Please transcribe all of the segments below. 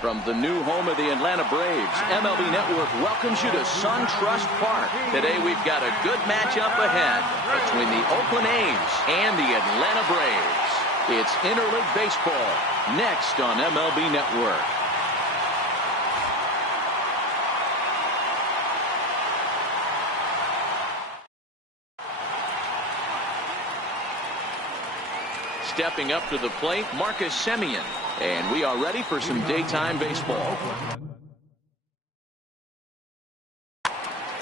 From the new home of the Atlanta Braves, MLB Network welcomes you to SunTrust Park. Today we've got a good matchup ahead between the Oakland A's and the Atlanta Braves. It's interleague baseball next on MLB Network. Stepping up to the plate, Marcus Semien. And we are ready for some daytime baseball.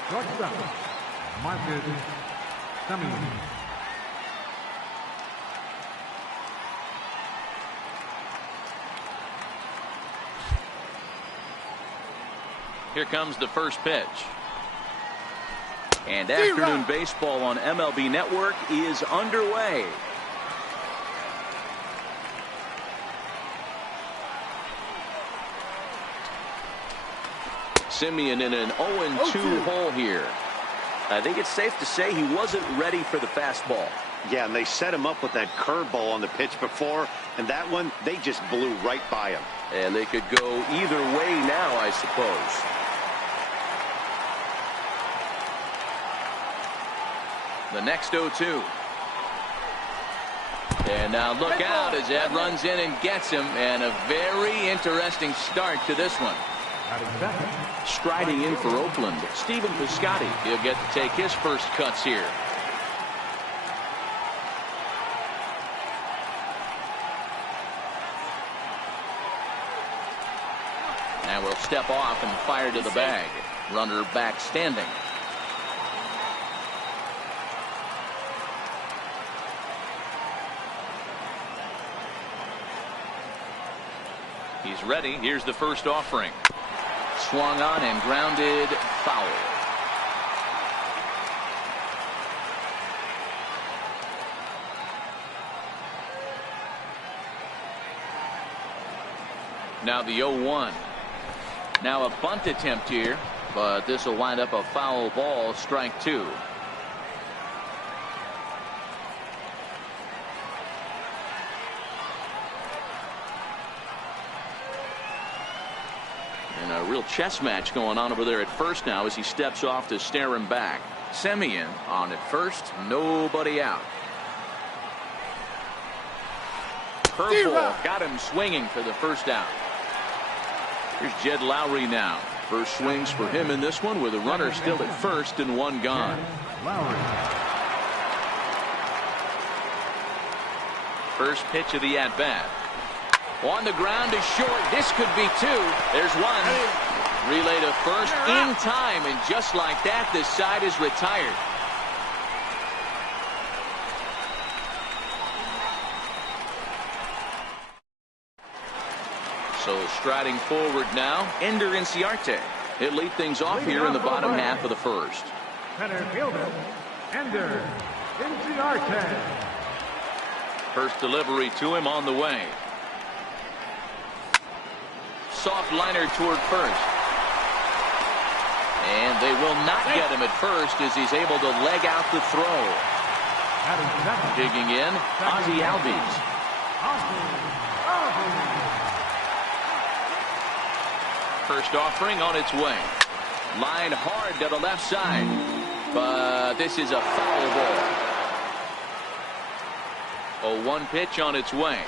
Shortstop, Marcus Semien. Here comes the first pitch. And afternoon baseball on MLB Network is underway. Semien in an 0-2 hole here. I think it's safe to say he wasn't ready for the fastball. Yeah, and they set him up with that curveball on the pitch before, and that one, they just blew right by him. And they could go either way now, I suppose. The next 0-2. And now look out as Ed runs in and gets him, and a very interesting start to this one. Striding in for Oakland, Stephen Piscotty. He'll get to take his first cuts here. Now we'll step off and fire to the bag. Runner back standing. He's ready. Here's the first offering. Swung on and grounded foul. Now the 0-1. Now a bunt attempt here, but this will wind up a foul ball, strike two. And a real chess match going on over there at first now as he steps off to stare him back. Semien on at first, nobody out. Curveball got him swinging for the first out. Here's Jed Lowry now. First swings for him in this one with a runner still at first and one gone. First pitch of the at-bat. On the ground is short. This could be two. There's one. Relay to first in time, and just like that, this side is retired. So striding forward now, Ender Inciarte. He'll lead things off here in the bottom half of the first. Center fielder, Ender Inciarte. First delivery to him on the way. Soft liner toward first. And they will not get him at first as he's able to leg out the throw. Digging in, Ozzie Albies. First offering on its way. Line hard to the left side. But this is a foul ball. 0-1 pitch on its way.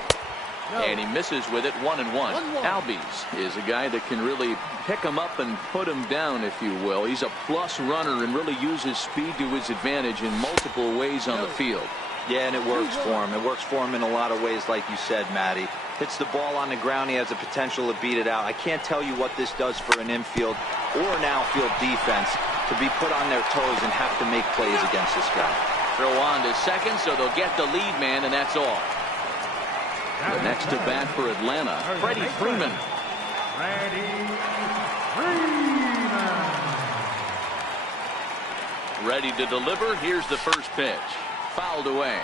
And he misses with it, 1-1. Albies is a guy that can really pick him up and put him down, if you will. He's a plus runner and really uses speed to his advantage in multiple ways on the field. Yeah, and it works for him. It works for him in a lot of ways, like you said, Matty. Hits the ball on the ground. He has the potential to beat it out. I can't tell you what this does for an infield or an outfield defense to be put on their toes and have to make plays against this guy. Throw on to second, so they'll get the lead man, and that's all. The next to bat for Atlanta, Freddie Freeman. Ready to deliver. Here's the first pitch. Fouled away.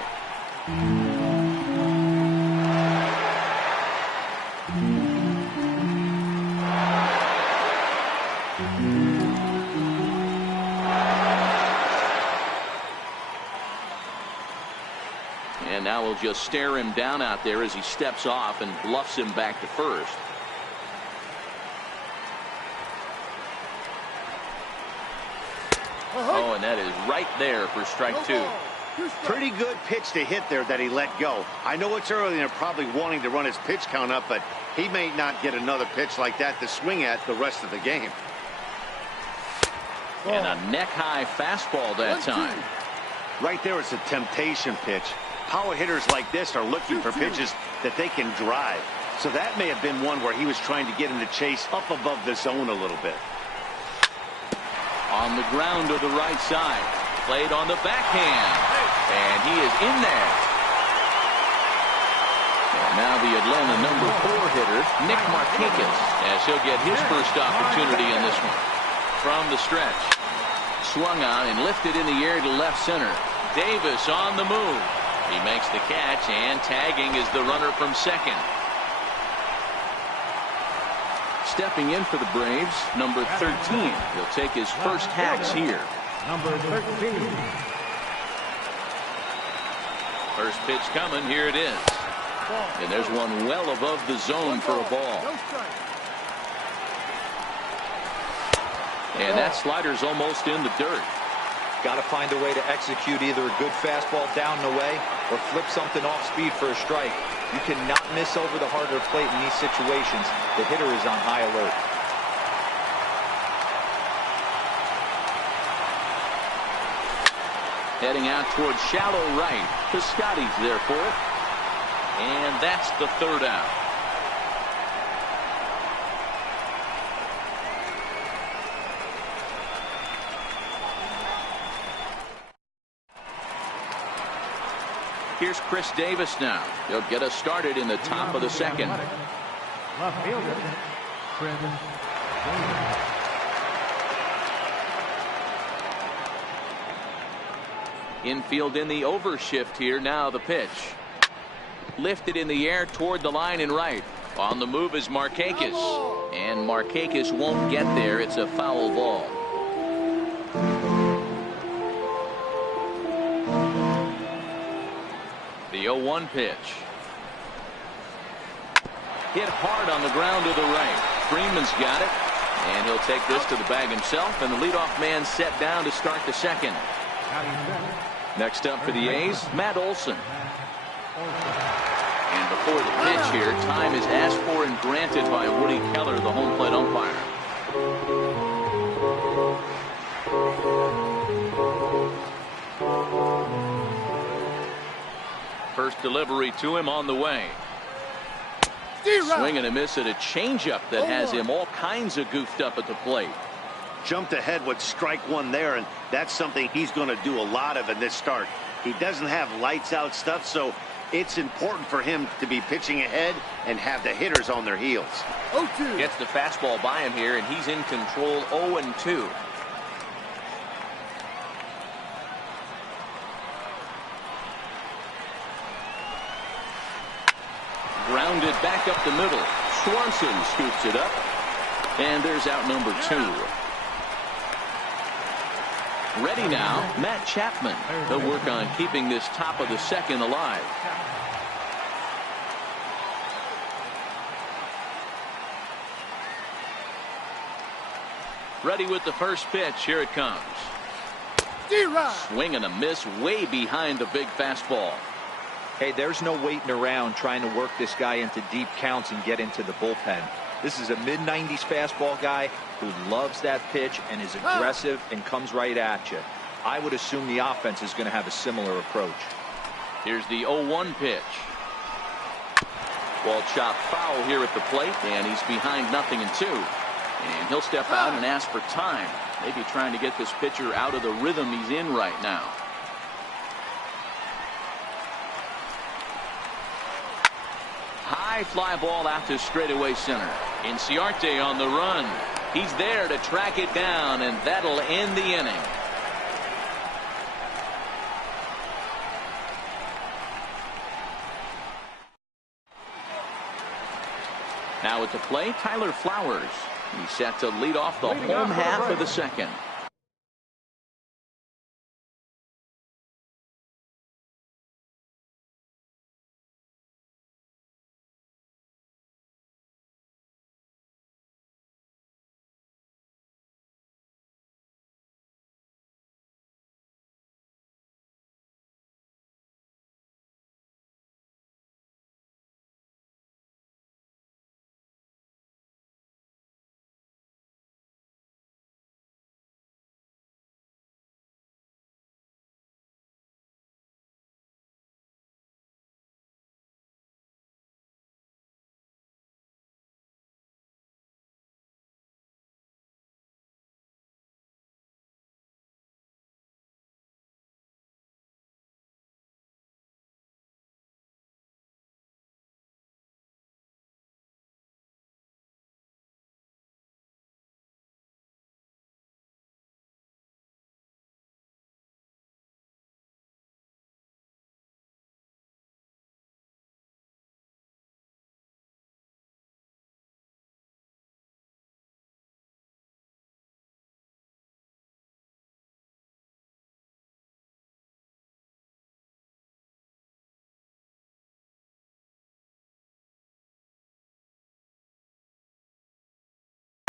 And now we'll just stare him down out there as he steps off and bluffs him back to first. Oh, and that is right there for strike two. Pretty good pitch to hit there that he let go. I know it's early and they're probably wanting to run his pitch count up, but he may not get another pitch like that to swing at the rest of the game. And a neck-high fastball that time. Right there, it's a temptation pitch. Power hitters like this are looking for pitches that they can drive. So that may have been one where he was trying to get him to chase up above the zone a little bit. On the ground to the right side. Played on the backhand. And he is in there. And now the Atlanta number 4 hitter, Nick Markakis, as he'll get his first opportunity in this one. From the stretch. Swung on and lifted in the air to left center. Davis on the move. He makes the catch, and tagging is the runner from second. Stepping in for the Braves, number 13. He'll take his first hacks here. Number 13. First pitch coming. Here it is. And there's one well above the zone for a ball. And that slider's almost in the dirt. Got to find a way to execute either a good fastball down and away or flip something off speed for a strike. You cannot miss over the heart of the plate in these situations. The hitter is on high alert. Heading out towards shallow right. Piscotty's there for it. And that's the third out. Here's Chris Davis now. He'll get us started in the top of the second. Left fielder, Chris Davis. Infield in the overshift here. Now the pitch. Lifted in the air toward the line and right. On the move is Markakis. And Markakis won't get there. It's a foul ball. The 0-1 pitch. Hit hard on the ground to the right. Freeman's got it. And he'll take this to the bag himself. And the leadoff man set down to start the second. Next up for the A's, Matt Olson. And before the pitch here, time is asked for and granted by Woody Keller, the home plate umpire. First delivery to him on the way. Swing and a miss at a changeup that has him all kinds of goofed up at the plate. Jumped ahead with strike one there, and that's something he's going to do a lot of in this start. He doesn't have lights out stuff, so it's important for him to be pitching ahead and have the hitters on their heels. 0-2. Gets the fastball by him here, and he's in control. 0-2. Grounded back up the middle. Swanson scoops it up. And there's out number 2. Ready now, Matt Chapman. He'll work on keeping this top of the second alive. Ready with the first pitch. Here it comes. Swing and a miss way behind the big fastball. Hey, there's no waiting around trying to work this guy into deep counts and get into the bullpen. This is a mid-90s fastball guy who loves that pitch and is aggressive and comes right at you. I would assume the offense is going to have a similar approach. Here's the 0-1 pitch. Ball chopped foul here at the plate, and he's behind 0-2. And he'll step out and ask for time. Maybe trying to get this pitcher out of the rhythm he's in right now. High fly ball out to straightaway center. Inciarte on the run. He's there to track it down, and that'll end the inning. Now at the plate, Tyler Flowers. He's set to lead off the home half of the second.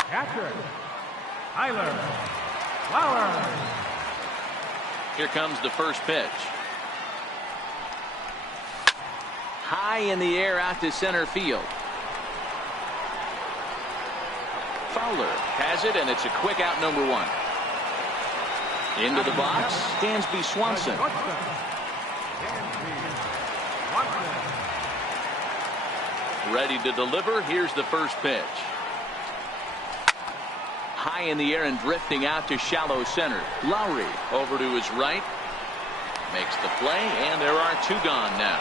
Catcher, Tyler Flowers. Here comes the first pitch. High in the air out to center field. Fowler has it, and it's a quick out, number one. Into the box, Dansby Swanson. Ready to deliver. Here's the first pitch. High in the air and drifting out to shallow center. Lowry over to his right. Makes the play, and there are two gone now.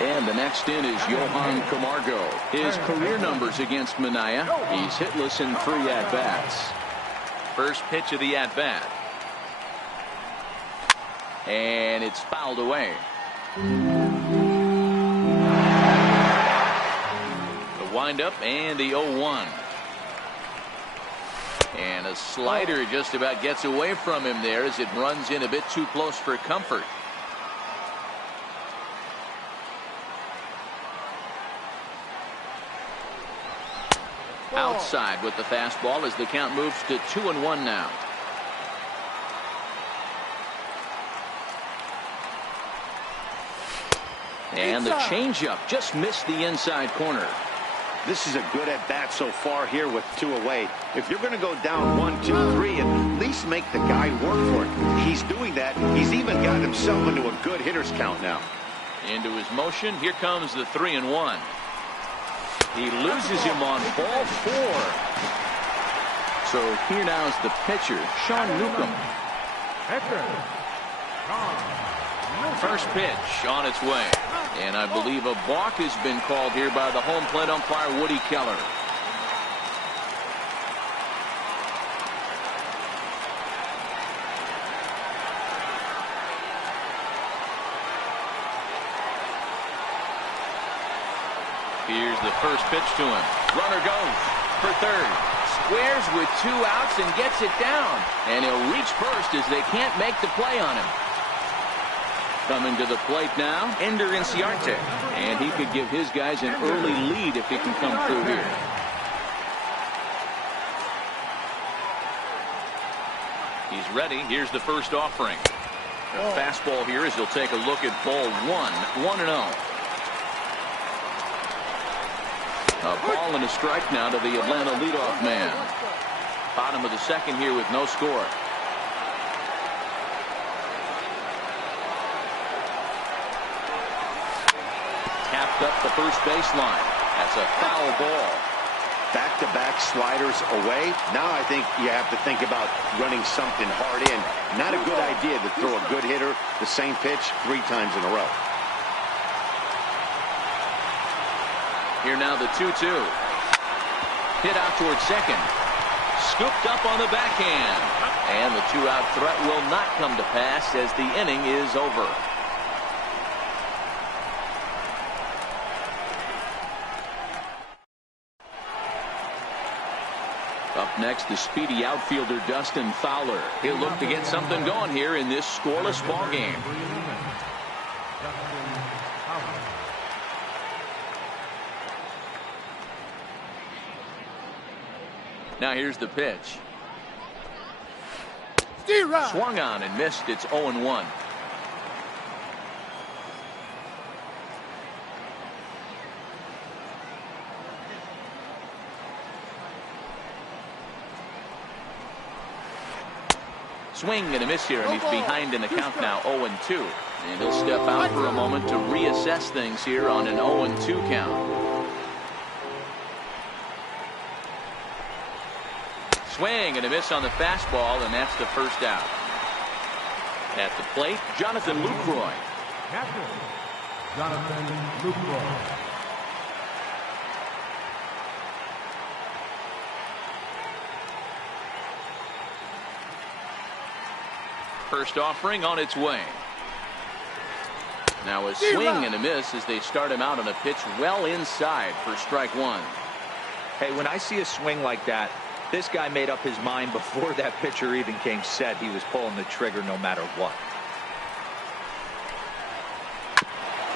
And the next in is Johan Camargo. His career numbers against Minaya. He's hitless in 3 at-bats. First pitch of the at-bat. And it's fouled away. The windup and the 0-1. And a slider just about gets away from him there as it runs in a bit too close for comfort. Outside with the fastball as the count moves to 2-1 now. And the changeup just missed the inside corner. This is a good at-bat so far here with 2 away. If you're going to go down 1, 2, 3, at least make the guy work for it. He's doing that. He's even got himself into a good hitter's count now. Into his motion. Here comes the 3-1. He loses him on ball 4. So here now is the pitcher, Sean Newcomb. First pitch on its way. And I believe a balk has been called here by the home plate umpire, Woody Keller. Here's the first pitch to him. Runner goes for third. Squares with 2 outs and gets it down. And he'll reach first as they can't make the play on him. Coming to the plate now, Ender Inciarte. And he could give his guys an early lead if he can come through here. He's ready. Here's the first offering. A fastball here as he'll take a look at ball 1-0. A ball and a strike now to the Atlanta leadoff man. Bottom of the second here with no score. Tapped up the first baseline. That's a foul ball. Back-to-back sliders away. Now I think you have to think about running something hard in. Not a good idea to throw a good hitter the same pitch 3 times in a row. Here now the 2-2. Hit out towards second. Scooped up on the backhand. And the 2-out threat will not come to pass as the inning is over. Up next, the speedy outfielder Dustin Fowler. He'll look to get something going here in this scoreless ball game. Now here's the pitch. Swung on and missed. It's 0-1. Swing and a miss here, and he's behind in the count now, 0-2. And he'll step out for a moment to reassess things here on an 0-2 count. Swing and a miss on the fastball, and that's the first out. At the plate, Jonathan Lucroy. Jonathan Lucroy. First offering on its way. Now a swing and a miss as they start him out on a pitch well inside for strike 1. Hey, when I see a swing like that, this guy made up his mind before that pitcher even came set. He was pulling the trigger no matter what.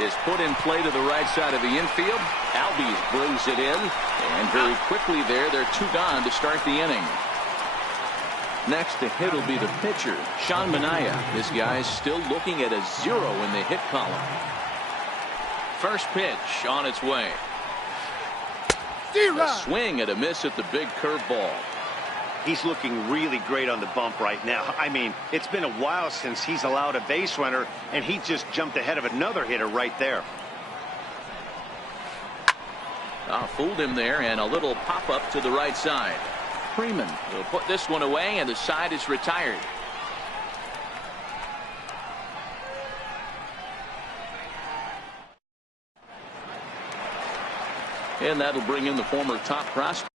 is put in play to the right side of the infield. Albies brings it in, and very quickly they're 2 gone to start the inning. Next to hit will be the pitcher, Sean Manaea. This guy's still looking at a 0 in the hit column. First pitch on its way. A swing and a miss at the big curveball. He's looking really great on the bump right now. I mean, it's been a while since he's allowed a base runner, and he just jumped ahead of another hitter right there. Fooled him there, and a little pop-up to the right side. Freeman will put this one away, and the side is retired. And that'll bring in the former top prospect.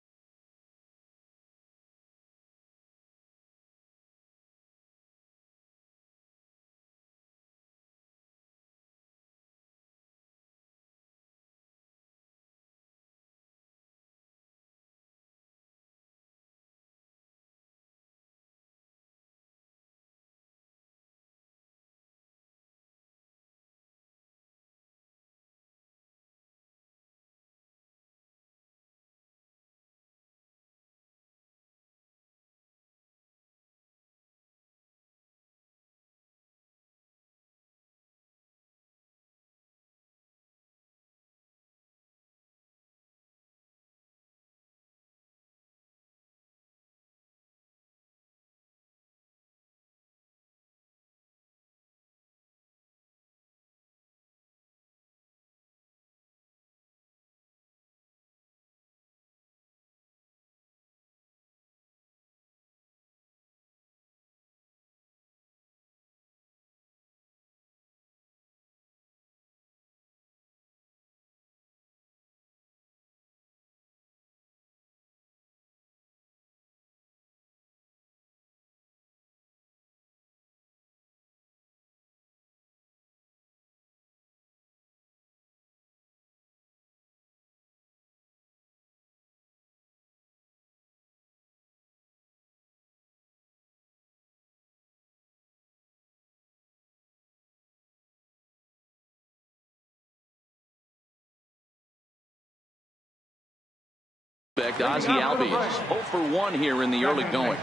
Ozzie Albies 0 for 1 here in the early going.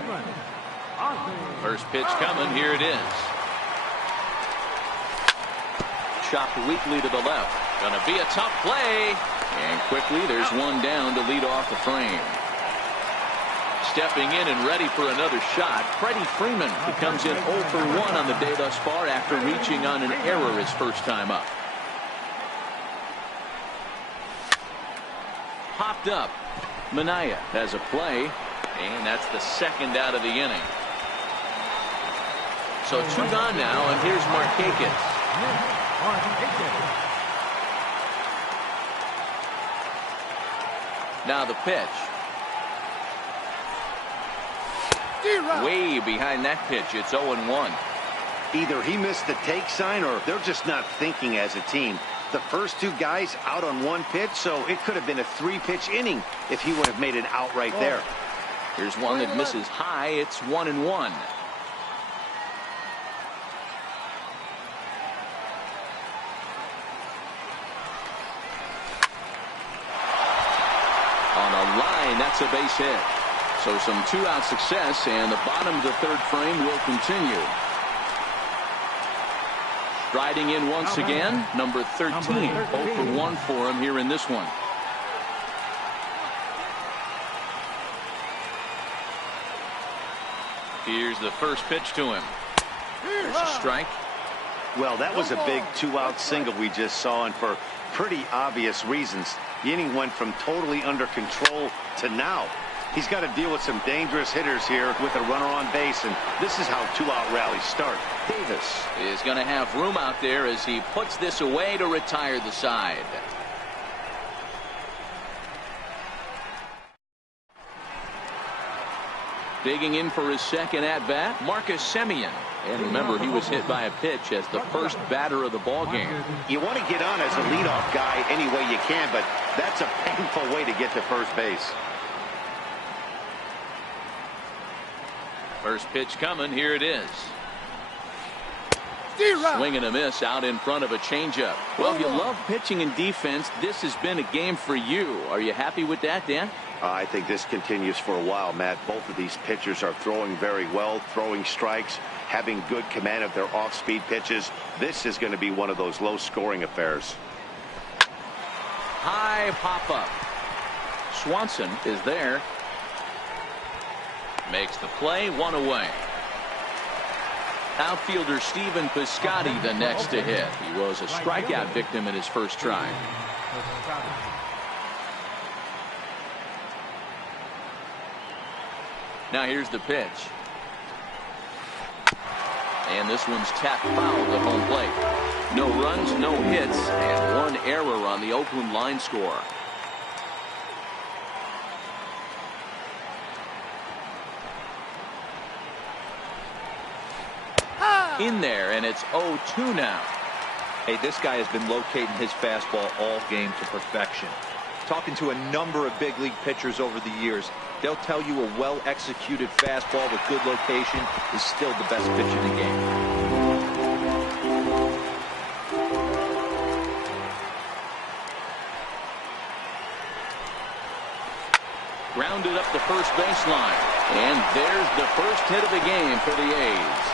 First pitch coming. Here it is. Chopped weakly to the left. Gonna be a tough play. And quickly there's one down to lead off the frame. Stepping in and ready for another shot, Freddie Freeman, who comes in 0 for 1 on the day thus far after reaching on an error his first time up. Popped up. Manaea has a play, and that's the second out of the inning. So 2 gone now, and here's Markakis. Now the pitch. Way behind that pitch. It's 0-1. Either he missed the take sign or they're just not thinking as a team. The first 2 guys out on 1 pitch, so it could have been a 3-pitch inning if he would have made it out right there. Here's one that misses high. It's 1-1. On a line, that's a base hit. So some 2-out success, and the bottom of the 3rd frame will continue. Striding in once again, number 13, 0 for 1 for him here in this one. Here's the first pitch to him. There's a strike. Well, that was a big 2-out single we just saw, and for pretty obvious reasons. The inning went from totally under control to now. He's got to deal with some dangerous hitters here with a runner on base, and this is how 2-out rallies start. Davis is going to have room out there as he puts this away to retire the side. Digging in for his second at-bat, Marcus Semien. And remember, he was hit by a pitch as the first batter of the ballgame. You want to get on as a leadoff guy any way you can, but that's a painful way to get to first base. First pitch coming. Here it is. Swing and a miss out in front of a changeup. Well, if you love pitching and defense, this has been a game for you. Are you happy with that, Dan? I think this continues for a while, Matt. Both of these pitchers are throwing very well, throwing strikes, having good command of their off-speed pitches. This is going to be one of those low-scoring affairs. High pop-up. Swanson is there. Makes the play, one away. Outfielder Stephen Piscotty the next to hit. He was a strikeout victim in his first try. Now here's the pitch. And this one's tapped foul to home plate. No runs, no hits, and one error on the Oakland line score. In there, and it's 0-2 now. Hey, this guy has been locating his fastball all game to perfection. Talking to a number of big league pitchers over the years, they'll tell you a well-executed fastball with good location is still the best pitch in the game. Grounded up the first baseline, and there's the first hit of the game for the A's.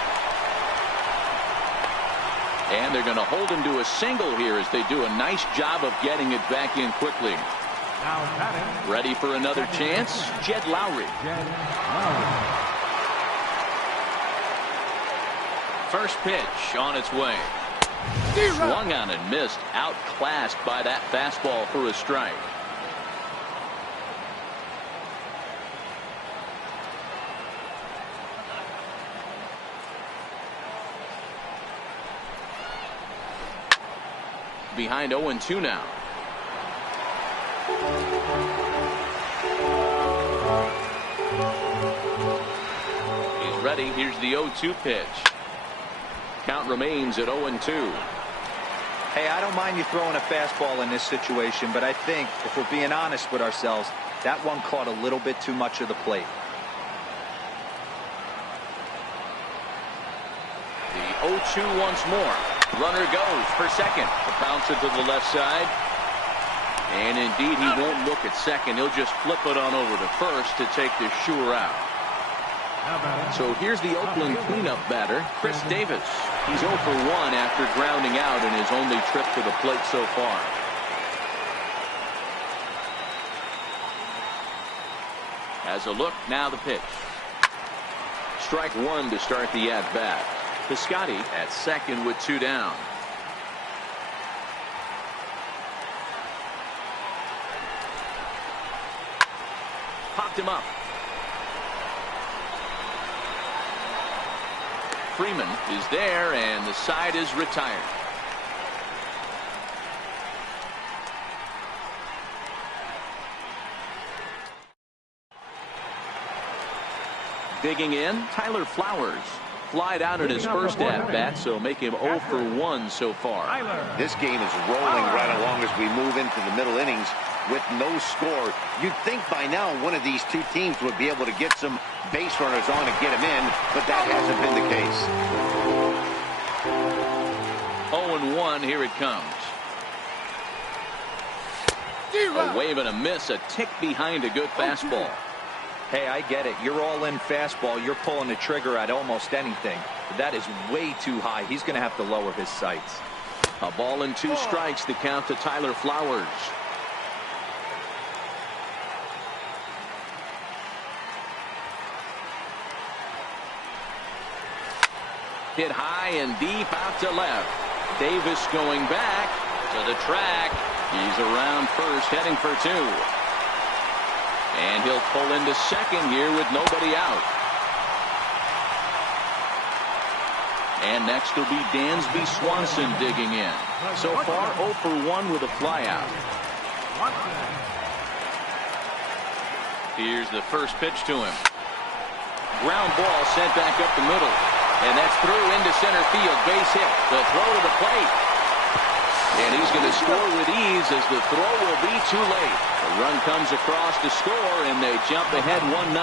And they're going to hold him to a single here as they do a nice job of getting it back in quickly. Ready for another chance? Jed Lowry. First pitch on its way. Swung on and missed. Outclassed by that fastball for a strike. Behind 0-2 now. He's ready. Here's the 0-2 pitch. Count remains at 0-2. Hey, I don't mind you throwing a fastball in this situation, but I think if we're being honest with ourselves, that one caught a little bit too much of the plate. The 0-2 once more. Runner goes for second. A bouncer to the left side. And indeed, he won't look at second. He'll just flip it on over to first to take the sure out. So here's the Oakland cleanup batter, Chris Davis. He's 0 for 1 after grounding out in his only trip to the plate so far. As a look, now the pitch. Strike one to start the at-bat. Piscotty at second with 2 down. Popped him up. Freeman is there, and the side is retired. Digging in, Tyler Flowers. Flied out in his first at-bat, so make him 0 for 1 so far. This game is rolling right along as we move into the middle innings with no score. You'd think by now one of these two teams would be able to get some base runners on and get them in, but that hasn't been the case. 0-1, here it comes. A wave and a miss, a tick behind a good fastball. Hey, I get it. You're all in fastball. You're pulling the trigger at almost anything. But that is way too high. He's going to have to lower his sights. A ball and 2 strikes to count to Tyler Flowers. Hit high and deep out to left. Davis going back to the track. He's around first, heading for 2. And he'll pull into second here with nobody out. And next will be Dansby Swanson digging in. So far 0 for 1 with a flyout. Here's the first pitch to him. Ground ball sent back up the middle. And that's through into center field. Base hit. The throw to the plate. And he's going to score with ease as the throw will be too late. The run comes across to score, and they jump ahead 1-0.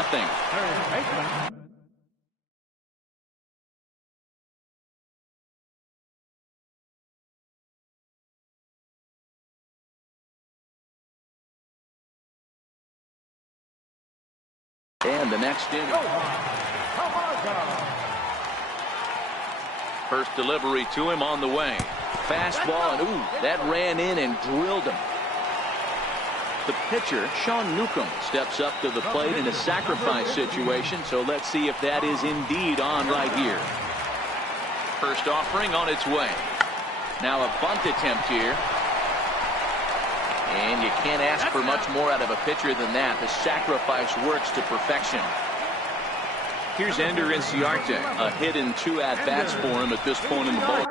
And the next inning. First delivery to him on the way. Fastball, and ooh, that ran in and drilled him. The pitcher, Sean Newcomb, steps up to the plate in a sacrifice situation, so let's see if that is indeed on right here. First offering on its way. Now a bunt attempt here. And you can't ask for much more out of a pitcher than that. The sacrifice works to perfection. Here's Ender Inciarte. A hit and 2 at-bats for him at this point in the ball.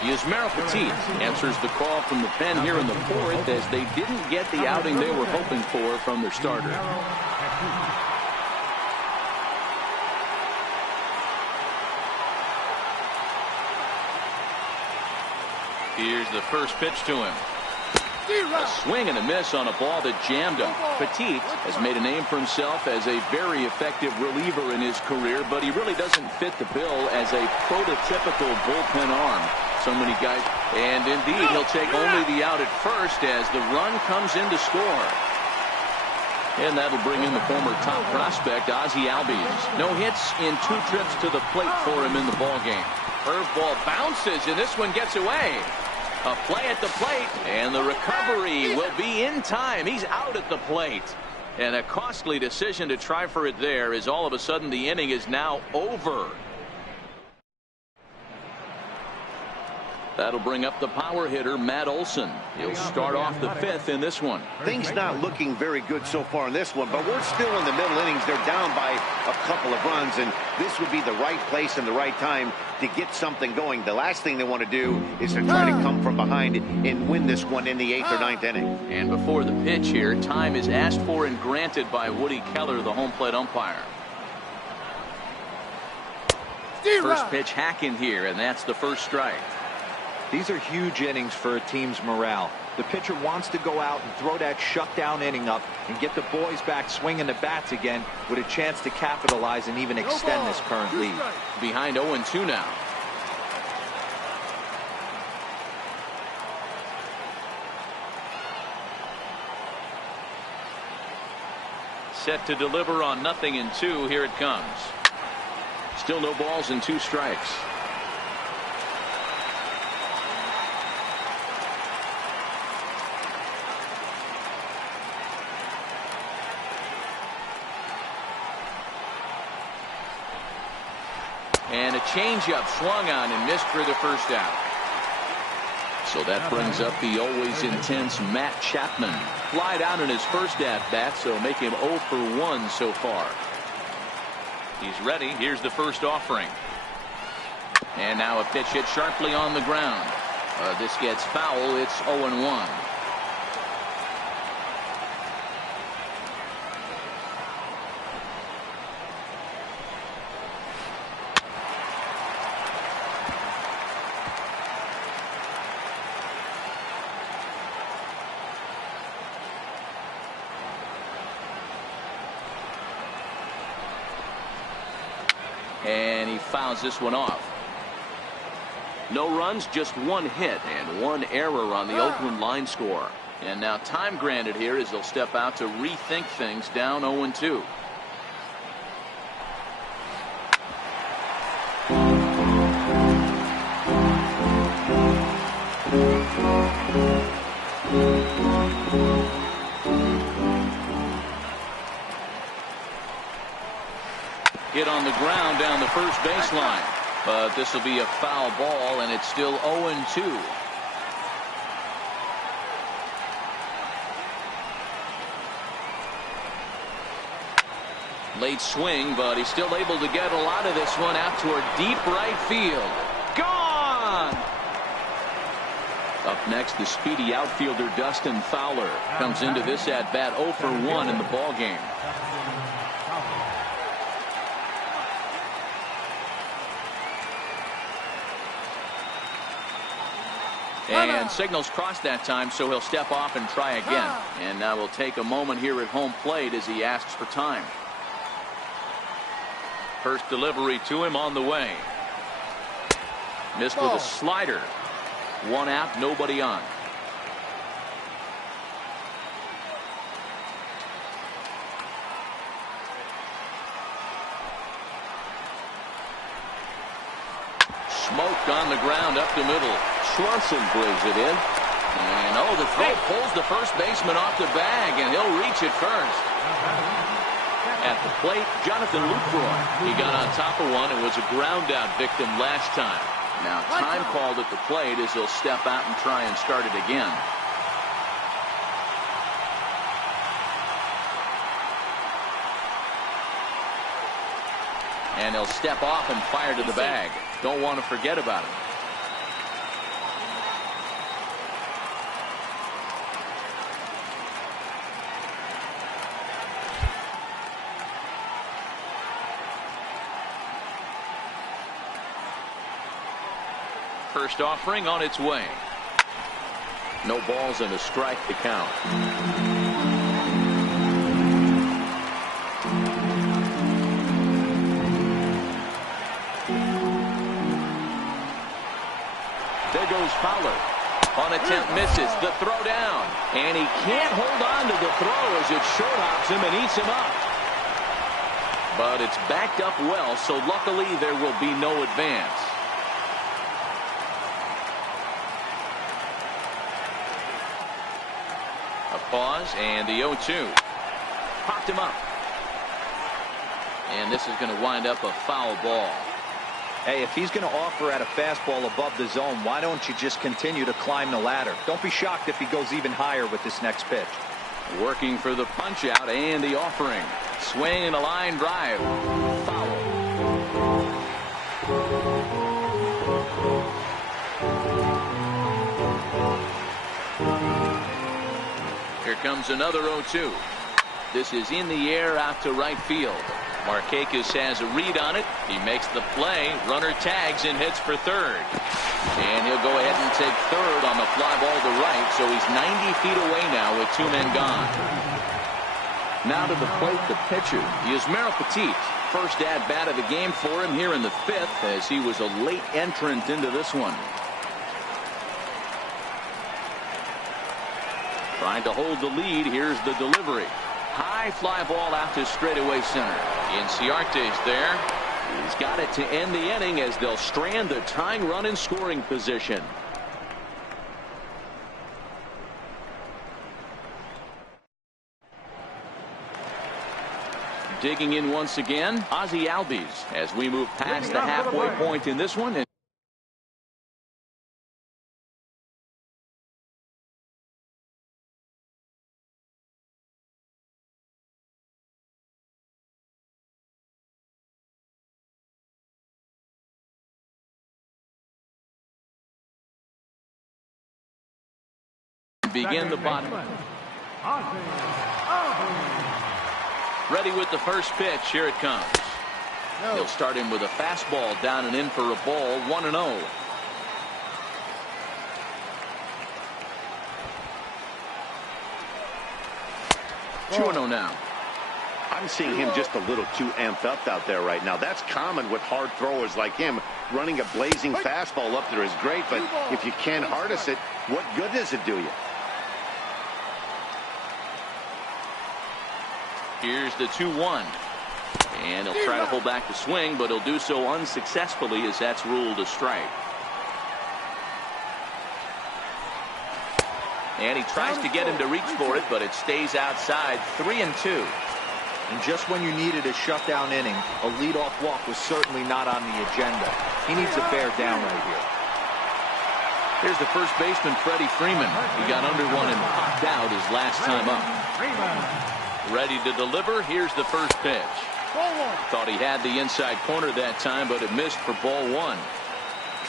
Yusmeiro Petit answers the call from the pen here in the 4th as they didn't get the outing they were hoping for from their starter. Here's the first pitch to him. A swing and a miss on a ball that jammed him. Petit has made a name for himself as a very effective reliever in his career, but he really doesn't fit the bill as a prototypical bullpen arm. So many guys, and indeed he'll take only the out at first as the run comes in to score. And that'll bring in the former top prospect, Ozzie Albies. No hits in 2 trips to the plate for him in the ballgame. Curveball bounces, and this one gets away. A play at the plate, and the recovery will be in time. He's out at the plate. And a costly decision to try for it there, as all of a sudden the inning is now over. That'll bring up the power hitter, Matt Olson. He'll start off the 5th in this one. Things not looking very good so far in this one, but we're still in the middle innings. They're down by a couple of runs, and this would be the right place and the right time to get something going. The last thing they want to do is to try to come from behind and win this one in the 8th or 9th inning. And before the pitch here, time is asked for and granted by Woody Keller, the home plate umpire. First pitch hacking here, and that's the first strike. These are huge innings for a team's morale. The pitcher wants to go out and throw that shutdown inning up and get the boys back swinging the bats again with a chance to capitalize and even extend this current lead. Behind 0-2 now. Set to deliver on 0-2. Here it comes. Still no balls and 2 strikes. And a changeup swung on and missed for the first out. So that brings up the always intense Matt Chapman. Flied out in his first at-bat, so make him 0 for 1 so far. He's ready. Here's the first offering. And now a pitch hit sharply on the ground. This gets foul. It's 0-1. And he fouls this one off. No runs, just 1 hit and 1 error on the Oakland line score. And now time granted here as they'll step out to rethink things down 0-2. Hit on the ground down the first baseline. But this will be a foul ball, and it's still 0-2. Late swing, but he's still able to get a lot of this one out toward deep right field. Gone! Up next, the speedy outfielder Dustin Fowler comes into this at-bat 0 for 1 in the ballgame. And signals crossed that time, so he'll step off and try again. And now we'll take a moment here at home plate as he asks for time. First delivery to him on the way. Missed with a slider. One out, nobody on. Smoked on the ground up the middle. Swanson brings it in. And the throw pulls the first baseman off the bag, and he'll reach it first. At the plate, Jonathan Lucroy. He got on top of one and was a ground out victim last time. Now time called at the plate as he'll step out and try and start it again. And he'll step off and fire to the bag. Don't want to forget about him. First offering on its way. No balls and a strike to count. There goes Fowler. On attempt misses. The throw down. And he can't hold on to the throw as it short hops him and eats him up. But it's backed up well, so luckily there will be no advance. A pause and the 0-2. Popped him up. And this is going to wind up a foul ball. Hey, if he's going to offer at a fastball above the zone, why don't you just continue to climb the ladder? Don't be shocked if he goes even higher with this next pitch. Working for the punch out and the offering. Swing and a line drive. Foul. Here comes another 0-2. This is in the air out to right field. Markakis has a read on it. He makes the play. Runner tags and hits for third. And he'll go ahead and take third on the fly ball to right. So he's 90 feet away now with two men gone. Now to the plate, the pitcher. Yusmeiro Petit. First at bat of the game for him here in the fifth, as he was a late entrant into this one. Trying to hold the lead. Here's the delivery. High fly ball out to straightaway center. Inciarte's there. He's got it to end the inning as they'll strand the tying run in scoring position. Digging in once again, Ozzie Albies as we move past the halfway point in this one. Begin the bottom. Ready with the first pitch. Here it comes. He'll start him with a fastball down and in for a ball. 1-0. Now. I'm seeing him just a little too amped up out there right now. That's common with hard throwers like him. Running a blazing fastball up there is great, but if you can't harness it, what good does it do you? Here's the 2-1. And he'll try to hold back the swing, but he'll do so unsuccessfully as that's ruled a strike. And he tries to get him to reach for it, but it stays outside. 3-2. And just when you needed a shutdown inning, a leadoff walk was certainly not on the agenda. He needs to bear down right here. Here's the first baseman, Freddie Freeman. He got under one and popped out his last time up. Ready to deliver. Here's the first pitch. Thought he had the inside corner that time, but it missed for ball one.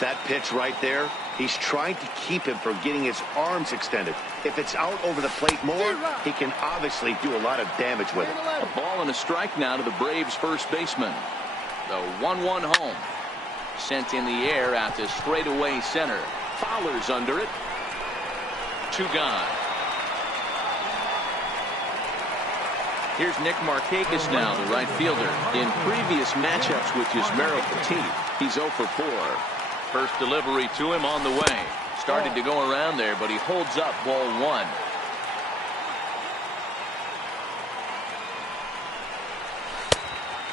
That pitch right there, he's trying to keep him from getting his arms extended. If it's out over the plate more, he can obviously do a lot of damage with it. A ball and a strike now to the Braves first baseman. The 1-1 home. Sent in the air out to straightaway center. Fowler's under it. 2 gone. Here's Nick Markakis now, the right fielder. In previous matchups with Yusmeiro Petit, he's 0 for 4. First delivery to him on the way. Started to go around there, but he holds up ball one.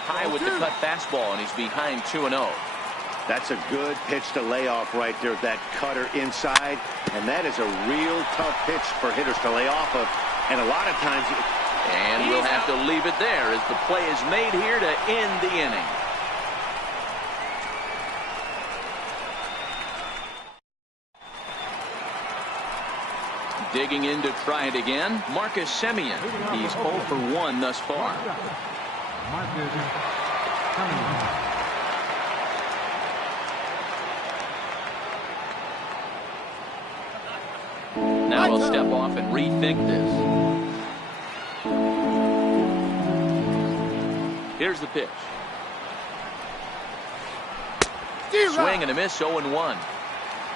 High with the cut fastball, and he's behind 2-0. That's a good pitch to lay off right there, that cutter inside. And that is a real tough pitch for hitters to lay off of. And a lot of times... And we'll have to leave it there as the play is made here to end the inning. Digging in to try it again, Marcus Semien. He's 0 for 1 thus far. Now we'll step off and rethink this. Here's the pitch. Swing and a miss, 0-1.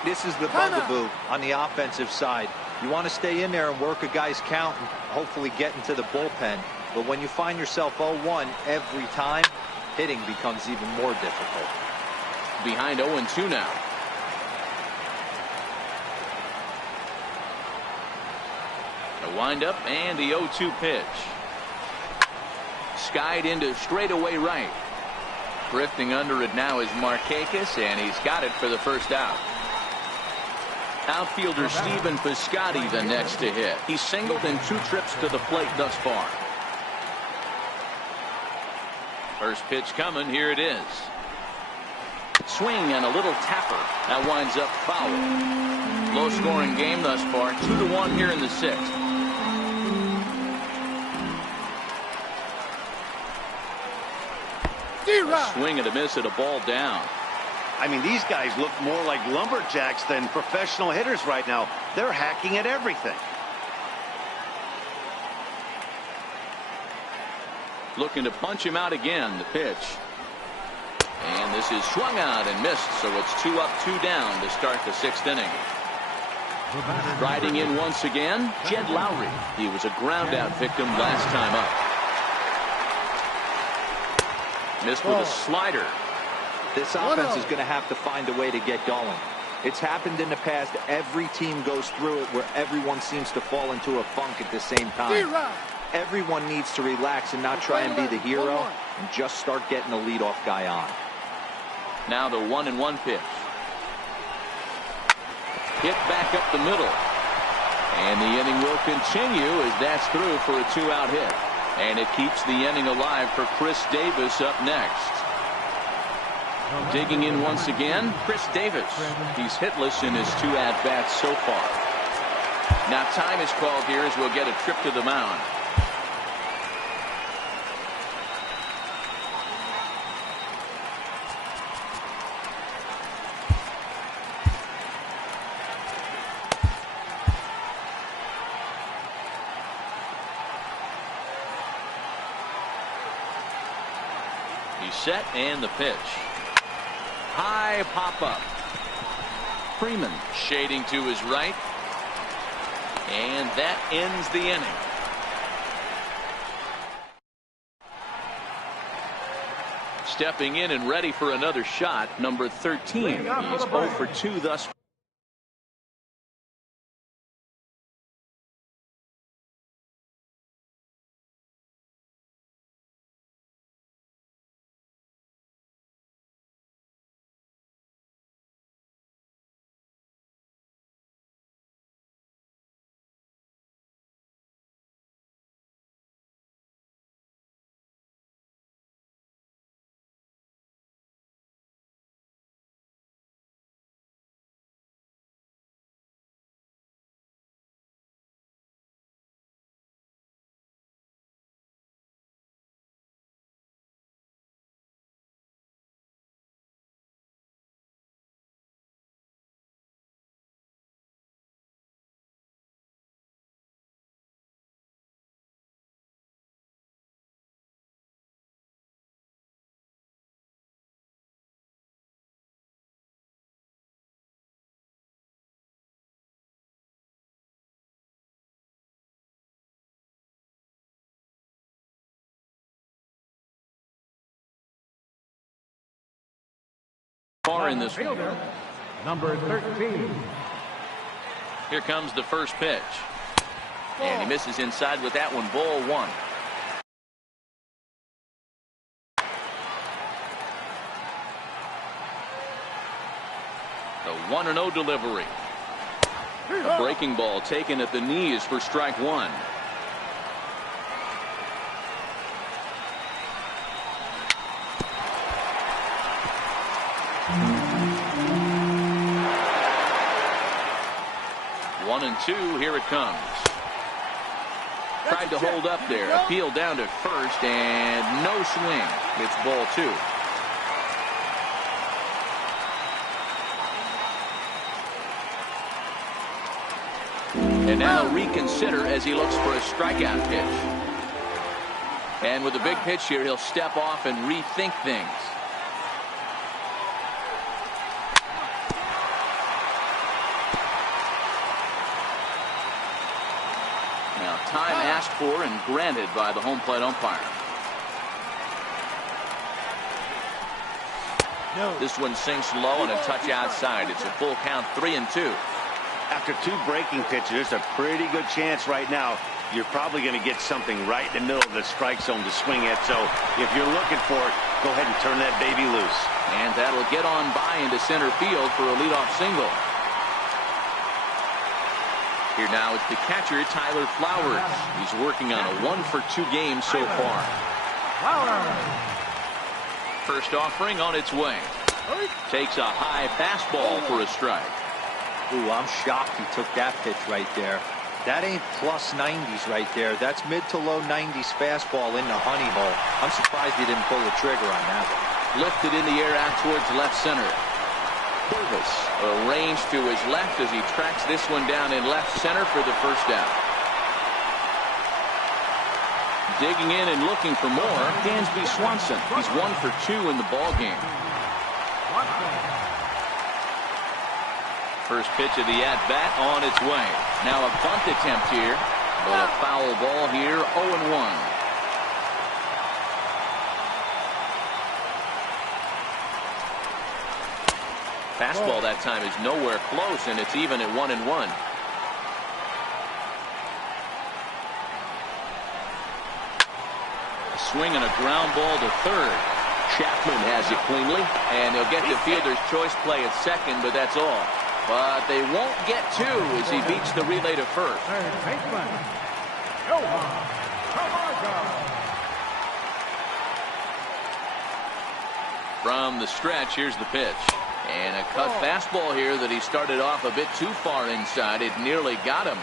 This is the bugaboo on the offensive side. You want to stay in there and work a guy's count and hopefully get into the bullpen. But when you find yourself 0-1 every time, hitting becomes even more difficult. Behind 0-2 now. The windup and the 0-2 pitch. Skied into straightaway right. Drifting under it now is Markakis, and he's got it for the first out. Outfielder Stephen Piscotty the next to hit. He's singled in 2 trips to the plate thus far. First pitch coming. Here it is. Swing and a little tapper. That winds up foul. Low scoring game thus far. 2-1 here in the 6th. A swing and a miss at a ball down. I mean, these guys look more like lumberjacks than professional hitters right now. They're hacking at everything. Looking to punch him out again. The pitch. And this is swung out and missed, so it's 2 up, 2 down to start the 6th inning. Riding in once again, Jed Lowry. He was a ground-out victim last time up. Missed with a slider. This offense is going to have to find a way to get going. It's happened in the past. Every team goes through it where everyone seems to fall into a funk at the same time. Everyone needs to relax and not try and be the hero and just start getting the leadoff guy on. Now the 1-1 pitch. Hit back up the middle. And the inning will continue as that's through for a 2-out hit. And it keeps the inning alive for Chris Davis up next. Digging in once again, Chris Davis. He's hitless in his 2 at-bats so far. Now time is called here as we'll get a trip to the mound. He's set and the pitch. High pop up. Freeman shading to his right. And that ends the inning. Stepping in and ready for another shot, number 13. He's 0 for 2 thus far. Far in this one. number 13. Here comes the first pitch. And he misses inside with that one. Ball one. The 1-0 delivery. A breaking ball taken at the knees for strike one. One and two, here it comes. Tried to hold up there, appeal down to first, and no swing. It's ball two. And now reconsider as he looks for a strikeout pitch. And with a big pitch here, he'll step off and rethink things. Now time asked for and granted by the home plate umpire. This one sinks low and a touch outside. It's a full count, 3-2. After two breaking pitches, there's a pretty good chance right now you're probably going to get something right in the middle of the strike zone to swing at. So if you're looking for it, go ahead and turn that baby loose. And that'll get on by into center field for a leadoff single. Here now it's the catcher, Tyler Flowers. He's working on a 1-for-2 game so far. First offering on its way. Takes a high fastball for a strike. Ooh, I'm shocked he took that pitch right there. That ain't plus 90s right there. That's mid to low 90s fastball in the honey hole. I'm surprised he didn't pull the trigger on that one. Lifted in the air out towards left center. Purvis arranged to his left as he tracks this one down in left center for the first out. Digging in and looking for more, Dansby Swanson. He's 1 for 2 in the ball game. First pitch of the at-bat on its way. Now a bunt attempt here, but a foul ball here, 0-1. Fastball that time is nowhere close, and it's even at 1-1. A swing and a ground ball to third. Chapman has it cleanly, and they'll get the fielder's choice play at second, but that's all. But they won't get two as he beats the relay to first. From the stretch, here's the pitch. And a cut fastball here that he started off a bit too far inside. It nearly got him.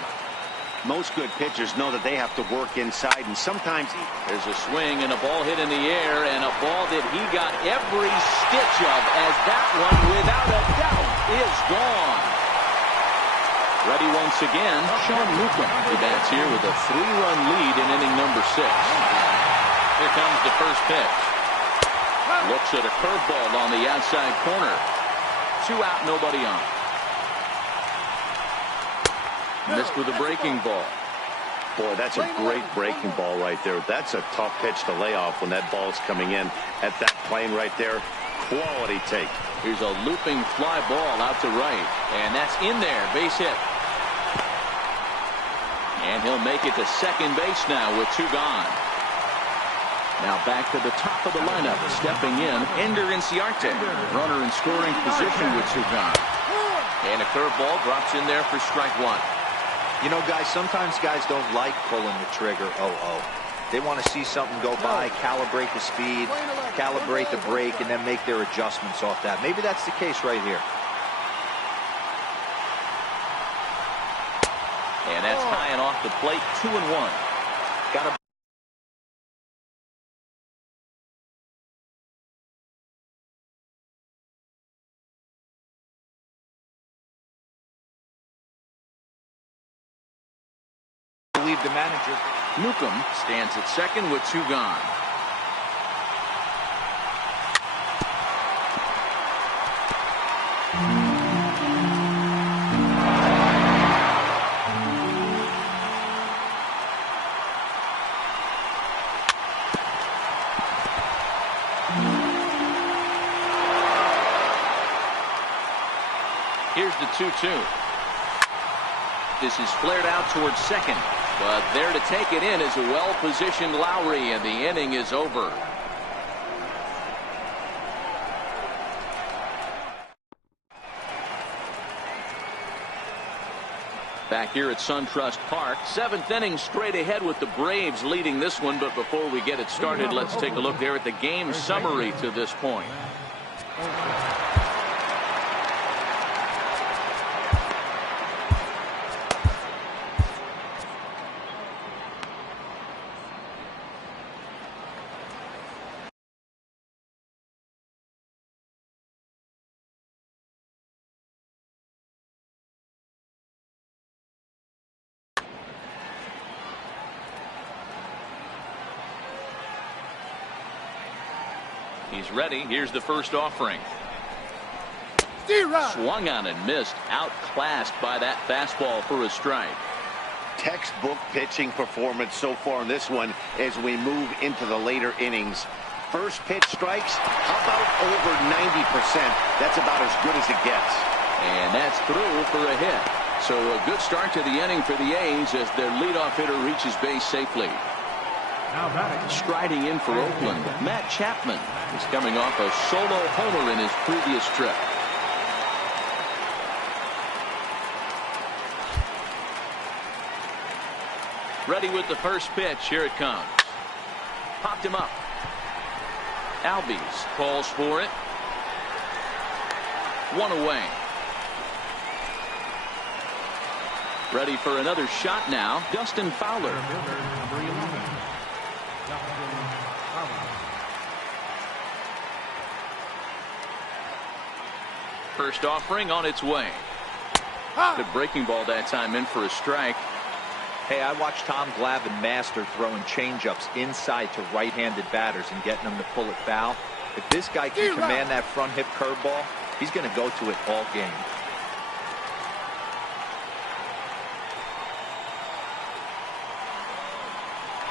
Most good pitchers know that they have to work inside, and sometimes there's a swing and a ball hit in the air, and a ball that he got every stitch of, as that one, without a doubt, is gone. Ready once again, Sean Newcomb. He bats here with a 3-run lead in inning number 6. Here comes the first pitch. Looks at a curveball on the outside corner. 2 out, nobody on. Missed with a breaking ball. Boy, that's a great breaking ball right there. That's a tough pitch to lay off when that ball's coming in at that plane right there. Quality take. Here's a looping fly ball out to right, and that's in there. Base hit. And he'll make it to second base now with 2 gone. Now back to the top of the lineup. Stepping in, Ender Inciarte. Runner in scoring position with 2 gone. And a curveball drops in there for strike 1. You know, guys, sometimes guys don't like pulling the trigger 0-0. They want to see something go by, calibrate the speed, calibrate the break, and then make their adjustments off that. Maybe that's the case right here. And that's high and off the plate, 2-1. Got a leave the manager. Newcomb stands at second with 2 gone. Here's the 2-2. This is flared out towards second. But there to take it in is a well-positioned Lowry, and the inning is over. Back here at SunTrust Park, 7th inning straight ahead with the Braves leading this one. But before we get it started, let's take a look there at the game summary to this point. He's ready. Here's the first offering. Swung on and missed. Outclassed by that fastball for a strike. Textbook pitching performance so far in this one as we move into the later innings. First pitch strikes. How about over 90%? That's about as good as it gets. And that's through for a hit. So a good start to the inning for the A's as their leadoff hitter reaches base safely. Striding in for Oakland, Matt Chapman is coming off a solo homer in his previous trip. Ready with the first pitch. Here it comes. Popped him up. Albies calls for it. One away. Ready for another shot now. Dustin Fowler. First offering on its way. Good breaking ball that time, in for a strike. Hey, I watched Tom Glavine master throwing changeups inside to right-handed batters and getting them to pull it foul. If this guy can command that front hip curveball, he's going to go to it all game.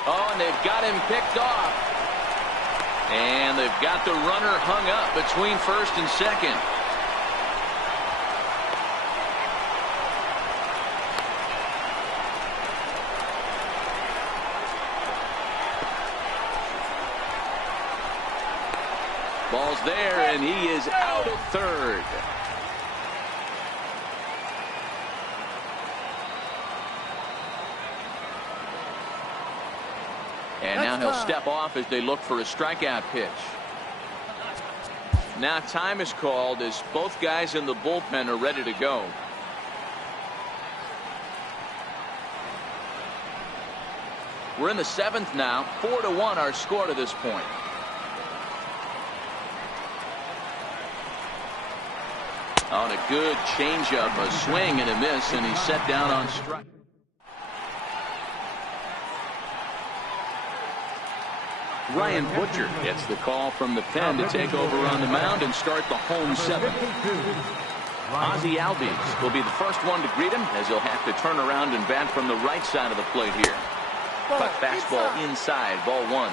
Oh, and they've got him picked off. And they've got the runner hung up between first and second. Ball's there, and he is out at third. And now he'll step off as they look for a strikeout pitch. Now time is called as both guys in the bullpen are ready to go. We're in the 7th now. 4-1 our score to this point. On a good changeup, a swing and a miss, and he's set down on strike. Ryan Butcher gets the call from the pen to take over on the mound and start the home 7th. Ozzie Albies will be the first one to greet him as he'll have to turn around and bat from the right side of the plate here. Cut fastball inside, ball 1.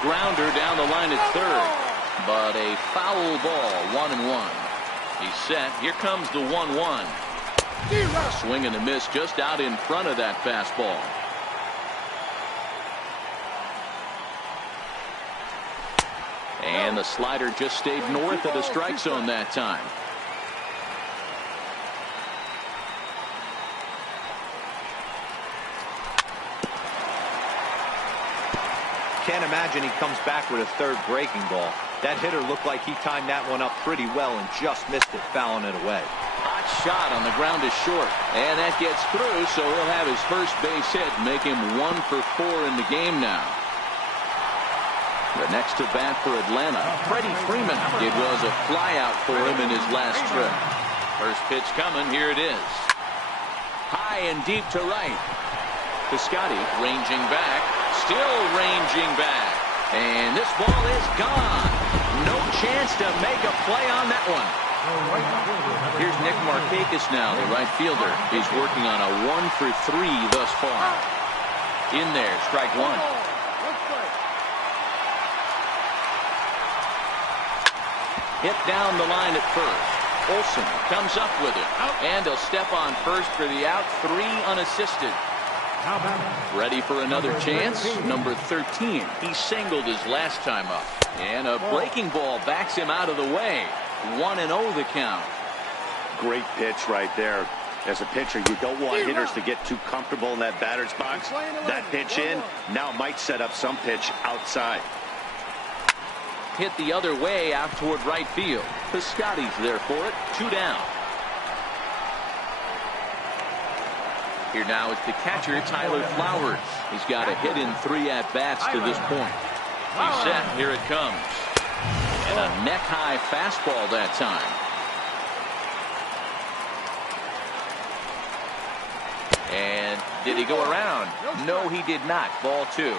Grounder down the line at third, but a foul ball, 1-1. He's set. Here comes the 1-1. Swing and a miss just out in front of that fastball. And the slider just stayed north of the strike zone that time. Can't imagine he comes back with a third breaking ball. That hitter looked like he timed that one up pretty well and just missed it, fouling it away. Hot shot on the ground is short, and that gets through, so he'll have his first base hit, make him 1 for 4 in the game now. The next to bat for Atlanta, Freddie Freeman. It was a flyout for him in his last trip. First pitch coming, here it is. High and deep to right. Piscotty ranging back. Still ranging back. And this ball is gone. No chance to make a play on that one. Here's Nick Markakis now, the right fielder. He's working on a 1 for 3 thus far. In there, strike 1. Hit down the line at first. Olsen comes up with it. And he'll step on first for the out. 3 unassisted. Ready for another chance. Number 13. He singled his last time up. And a breaking ball backs him out of the way. 1-0 the count. Great pitch right there. As a pitcher, you don't want hitters to get too comfortable in that batter's box. That pitch in now might set up some pitch outside. Hit the other way out toward right field. Piscotty's there for it. 2 down. Here now is the catcher, Tyler Flowers. He's got a hit in 3 at-bats to this point. He's set. Here it comes. And a neck-high fastball that time. And did he go around? No, he did not. Ball 2.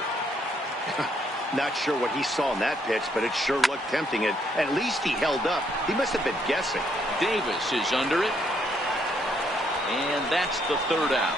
Not sure what he saw in that pitch, but it sure looked tempting. And at least he held up. He must have been guessing. Davis is under it. And that's the 3rd out.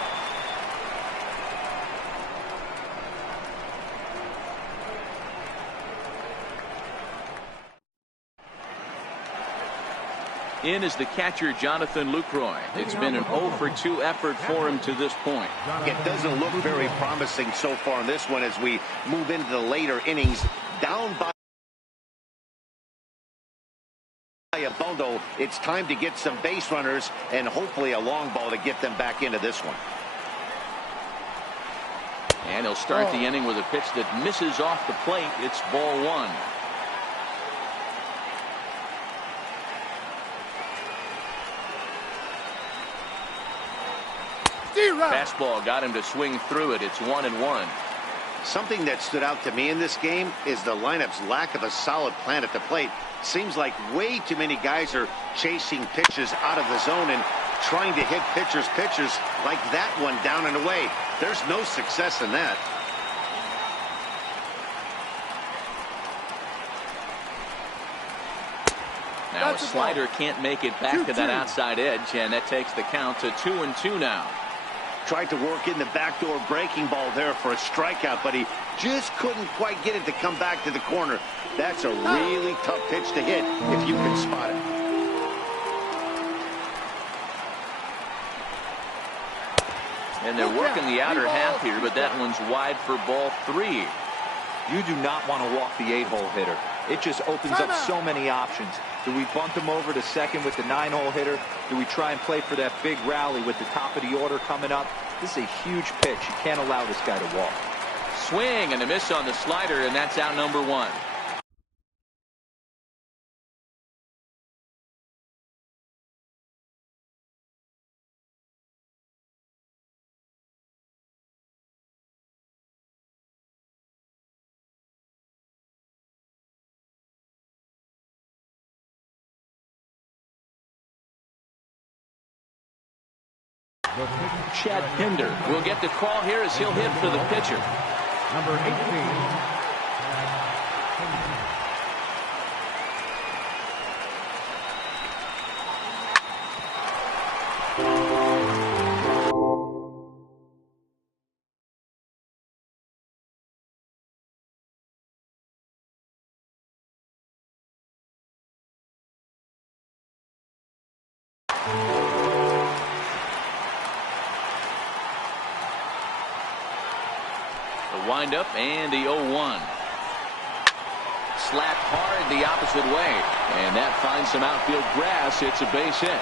In is the catcher, Jonathan Lucroy. It's been an 0-for-2 effort for him to this point. It doesn't look very promising so far in this one as we move into the later innings. Down by a bundle, it's time to get some base runners and hopefully a long ball to get them back into this one. And he'll start the inning with a pitch that misses off the plate. It's ball 1. Fastball got him to swing through it. It's 1-1. Something that stood out to me in this game is the lineup's lack of a solid plan at the plate. Seems like way too many guys are chasing pitches out of the zone and trying to hit pitchers like that one down and away. There's no success in that. Now a slider can't make it back to that outside edge, and that takes the count to 2-2 now. Tried to work in the backdoor breaking ball there for a strikeout, but he just couldn't quite get it to come back to the corner. That's a really tough pitch to hit if you can spot it. And they're working the outer half here, but that one's wide for ball 3. You do not want to walk the 8-hole hitter. It just opens up so many options. Do we bunt him over to second with the 9-hole hitter? Do we try and play for that big rally with the top of the order coming up? This is a huge pitch. You can't allow this guy to walk. Swing and a miss on the slider, and that's out number 1. Chad Pinder will get the call here as he'll hit for the pitcher. Number 18. Wind-up and the 0-1. Slapped hard the opposite way. And that finds some outfield grass. It's a base hit.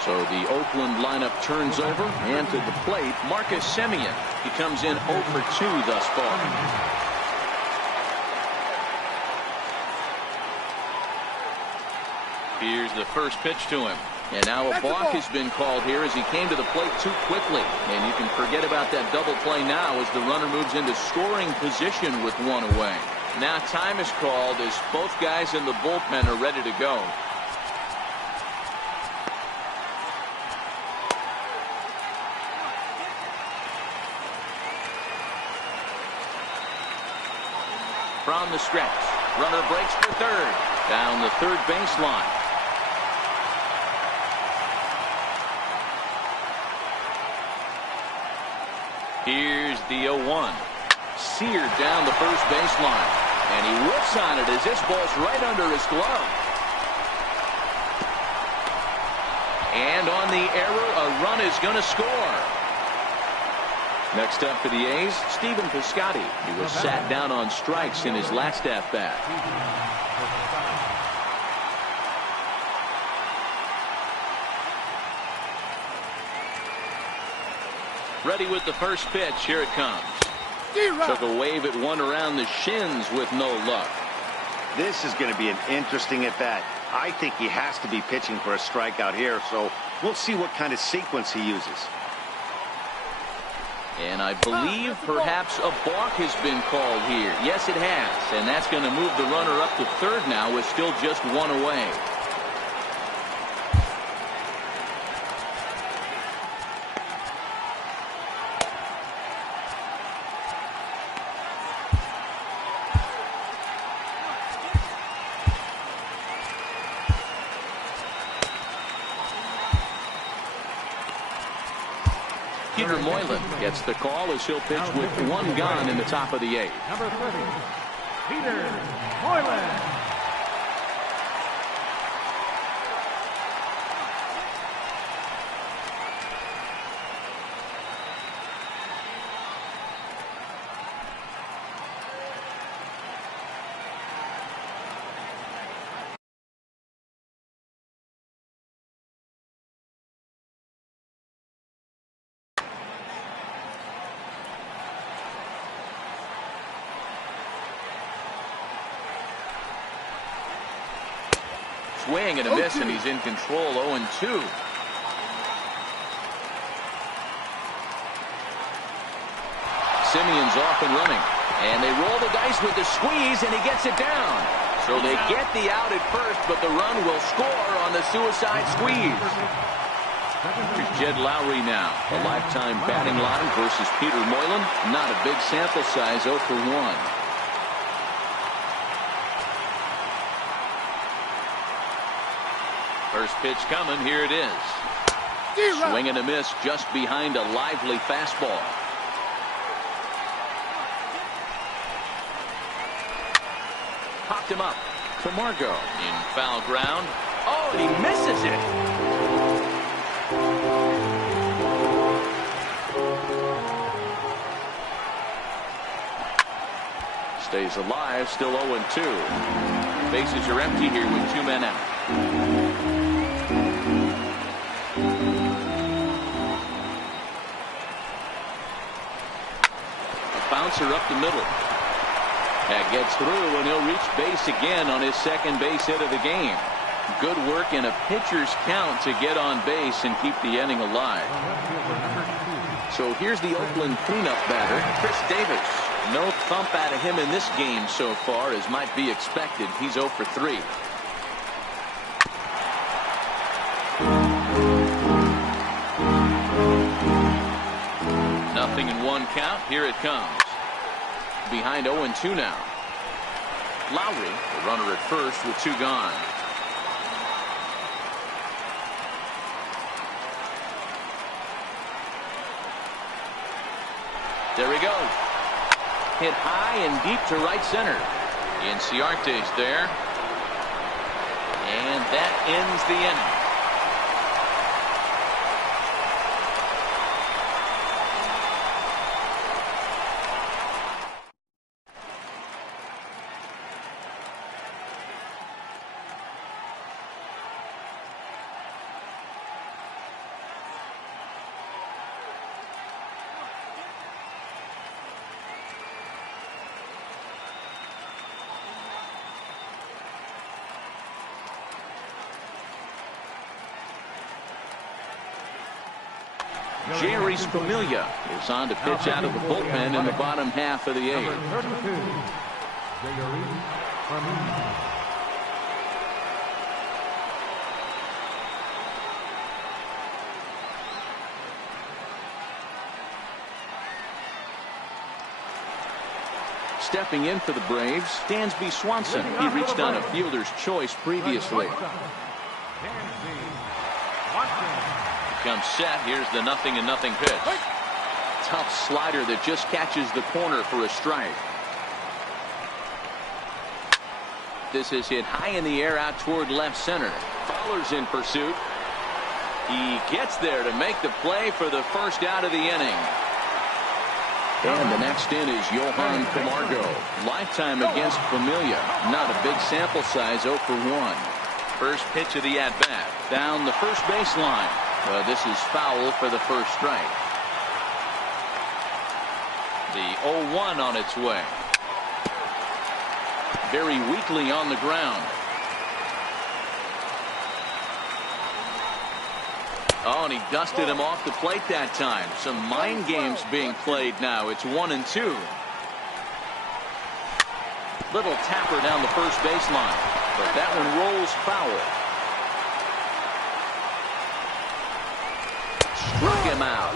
So the Oakland lineup turns over, and to the plate, Marcus Semien. He comes in 0-for-2 thus far. Here's the first pitch to him. And now a balk has been called here as he came to the plate too quickly. And you can forget about that double play now as the runner moves into scoring position with 1 away. Now time is called as both guys in the bullpen are ready to go. From the stretch, runner breaks for third. Down the third baseline. Here's the 0-1. seared down the first baseline. And he whips on it as this ball's right under his glove. And on the error, a run is going to score. Next up for the A's, Stephen Piscotty. He was sat down on strikes in his last at-bat. Ready with the first pitch. Here it comes. Took a wave at one around the shins with no luck. This is going to be an interesting at-bat. I think he has to be pitching for a strikeout here, so we'll see what kind of sequence he uses. And I believe perhaps a balk has been called here. Yes, it has. And that's going to move the runner up to third now with still just one away. Peter Moylan gets the call as he'll pitch with one gone in the top of the eighth. Number 30, Peter Moylan. Swing and a miss, and he's in control. 0-2. Simeon's off and running, and they roll the dice with the squeeze, and he gets it down. So they get the out at first, but the run will score on the suicide squeeze. Here's Jed Lowry now. A lifetime batting line versus Peter Moylan. Not a big sample size, 0 for 1. First pitch coming. Here it is. Swing and a miss just behind a lively fastball. Popped him up to Margot in foul ground. Oh, and he misses it. Stays alive, still 0-2. Bases are empty here with 2 men out. Bouncer up the middle. That gets through, and he'll reach base again on his second base hit of the game. Good work in a pitcher's count to get on base and keep the inning alive. So here's the Oakland cleanup batter, Chris Davis. No thump out of him in this game so far, as might be expected. He's 0 for 3. Nothing in 1 count. Here it comes. Behind 0-2 now. Lowry, the runner at first with 2 gone. There he goes. Hit high and deep to right center. Inciarte's there. And that ends the inning. Jerry Familia is on to pitch out of the bullpen in the bottom half of the eighth. Stepping in for the Braves, Dansby Swanson. He reached on a fielder's choice previously. Comes set. Here's the 0-0 pitch. tough slider that just catches the corner for a strike. This is hit high in the air out toward left center. Fowler's in pursuit. He gets there to make the play for the first out of the inning. And the next in is Johan Camargo. Lifetime against Familia. Not a big sample size, 0 for 1. First pitch of the at-bat. Down the first baseline. This is foul for the first strike. The 0-1 on its way. Very weakly on the ground. Oh, and he dusted him off the plate that time. Some mind games being played now. It's 1-2. Little tapper down the first baseline, but that one rolls foul. Struck him out.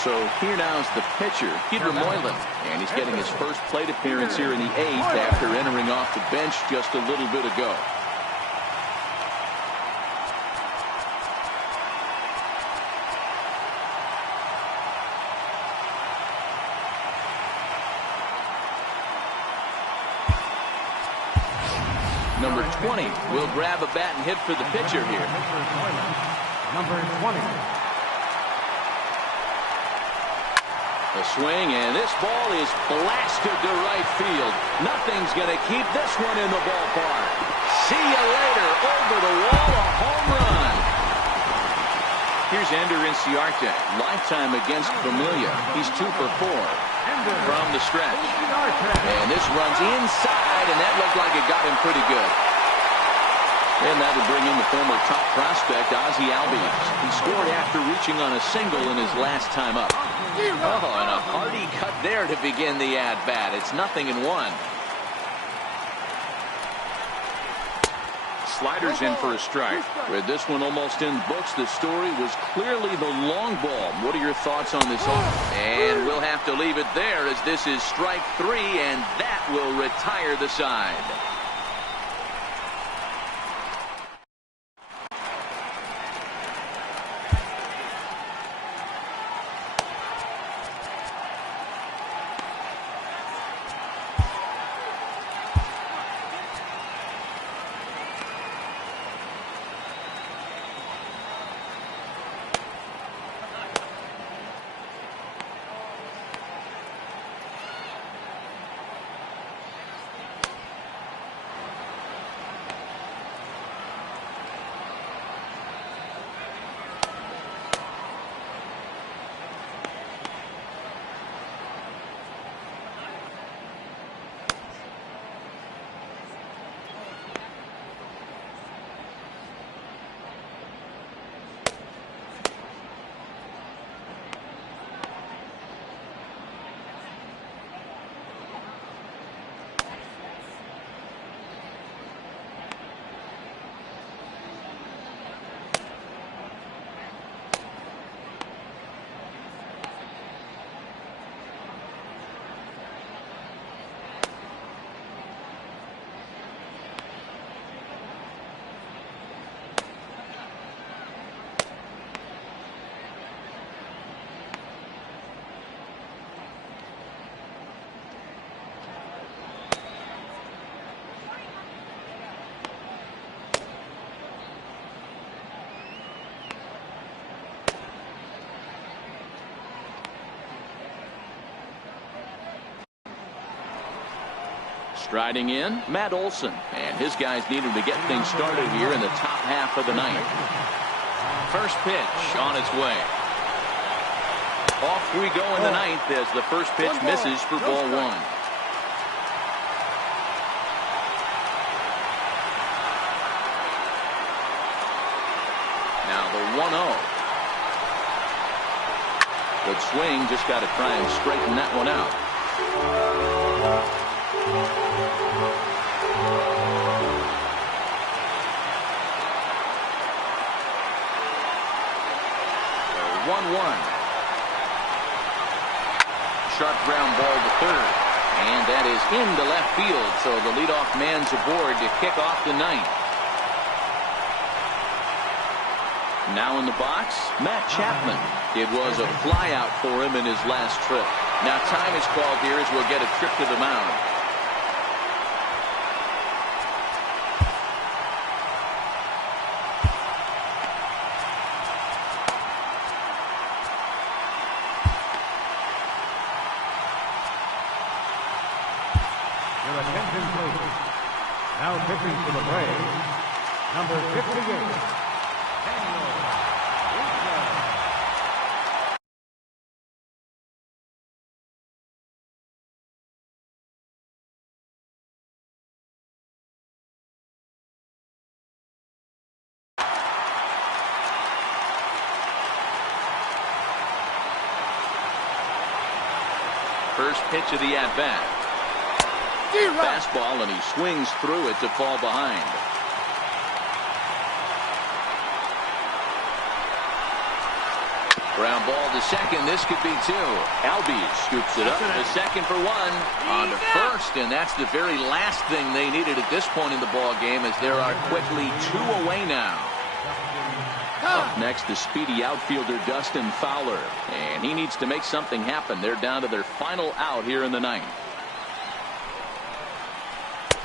So here now is the pitcher, Peter Moylan, and he's getting his first plate appearance here in the 8th after entering off the bench just a little bit ago. Number 20 will grab a bat and hit for the pitcher here. Number 20. The swing, and this ball is blasted to right field. Nothing's going to keep this one in the ballpark. See you later. Over the wall, a home run. Here's Ender Inciarte. Lifetime against Familia. He's 2 for 4 from the stretch. And this runs inside, and that looked like it got him pretty good. And that would bring in the former top prospect, Ozzie Albies. He scored after reaching on a single in his last time up. Oh, and a hearty cut there to begin the at-bat. It's 0-1. Slider's in for a strike. With this one almost in the books, the story was clearly the long ball. What are your thoughts on this? And we'll have to leave it there as this is strike 3, and that will retire the side. Striding in, Matt Olson, and his guys needed to get things started here in the top half of the ninth. First pitch on its way. Off we go in the ninth as the first pitch misses for ball 1. Now the 1-0. Good swing, just got to try and straighten that one out. The 1-1. Sharp ground ball to third. And that is into left field, so the leadoff man's aboard to kick off the ninth. Now in the box, Matt Chapman. It was a flyout for him in his last trip. Now time is called here as we'll get a trip to the mound. Your attention, please. Now pitching for the Braves, number 58. First pitch of the at-bat. Fastball, and he swings through it to fall behind. Ground ball to second. This could be two. Albies scoops it up to second for one. On to first, and that's the very last thing they needed at this point in the ball game, as there are quickly two away now. Up next, the speedy outfielder Dustin Fowler, and he needs to make something happen. They're down to their final out here in the ninth.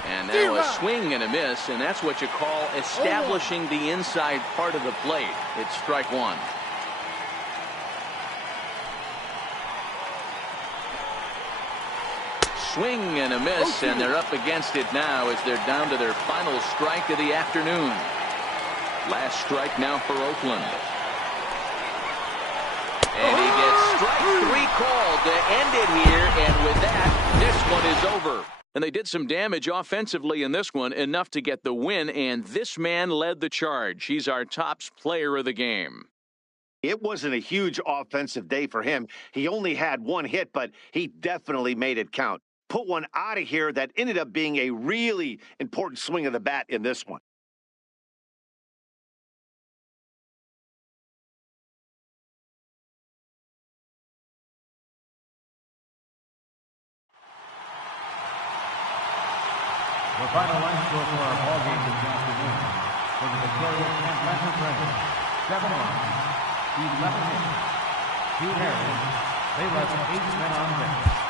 And now a swing and a miss, and that's what you call establishing the inside part of the plate. It's strike one. Swing and a miss, and they're up against it now as they're down to their final strike of the afternoon. Last strike now for Oakland. And he gets strike three called to end it here, and with that, this one is over. And they did some damage offensively in this one, enough to get the win, and this man led the charge. He's our top player of the game. It wasn't a huge offensive day for him. He only had one hit, but he definitely made it count. Put one out of here that ended up being a really important swing of the bat in this one. The final line score for our ball game this afternoon for the victorious Atlanta Braves: 7 runs, 11 hits, 2 errors. They left 8 men on base.